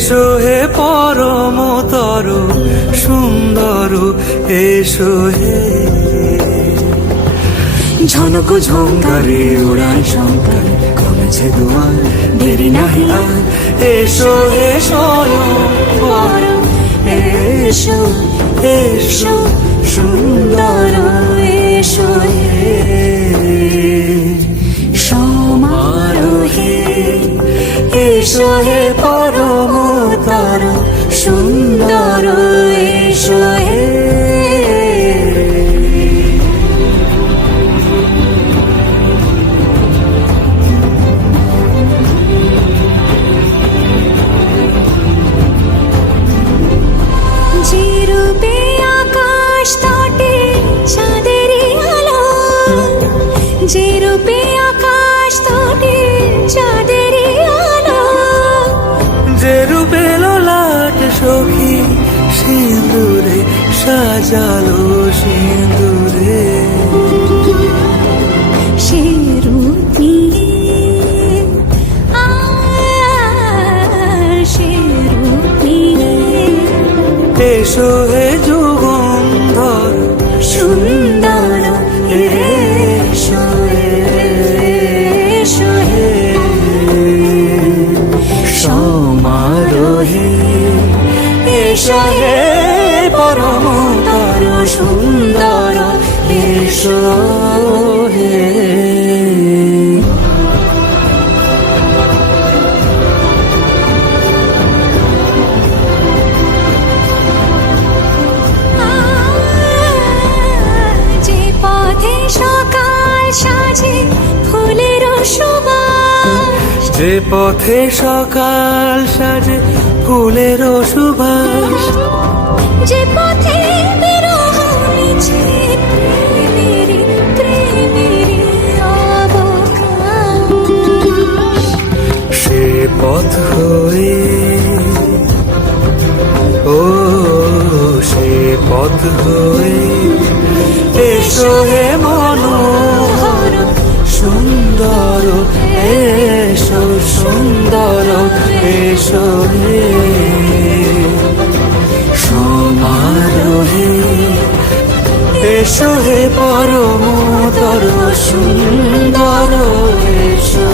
এসো হে পরমতর সুন্দর, এসো হে। ঝনক ঝঙ্কারে ওড়ায় শঙ্কর, কমেছে দুয়ার দেরি নাহি আর। এসো হে স্বয়ং, এসো এসো সুন্দর, এসো হে সমারোহে। এসো হে পরমতর সুন্দর, এসো হে। যে রূপে আকাশ তটে চাঁদেরই আলো, যে রূপে আকাশ তটে চাঁদেরই আলো, যে রূপে ললাট সখী সিঁদুরে সাজালো সিঁদুরে। সে রূপ নিয়ে সে রূপ নিয়ে এসো হে যুগন্ধর সুন্দর, এসো এসো হে সমারোহে। এসো হে পরমতর সুন্দর, এসো হে। যে পথে সকাল সাজে ফুলের সুবাস, যে পথে সকাল সাজে ফুলের সুবাস, যে পথে বিরহ মিছে প্রেমেরই প্রেমেরই অবকাশ, সে পথ হয়ে ও সে পথ হয়ে। এসো হে মনোহর সুন্দর, এসো সুন্দর, এসো হে সমারোহে। এসো হে পরমতর সুন্দর, এসো।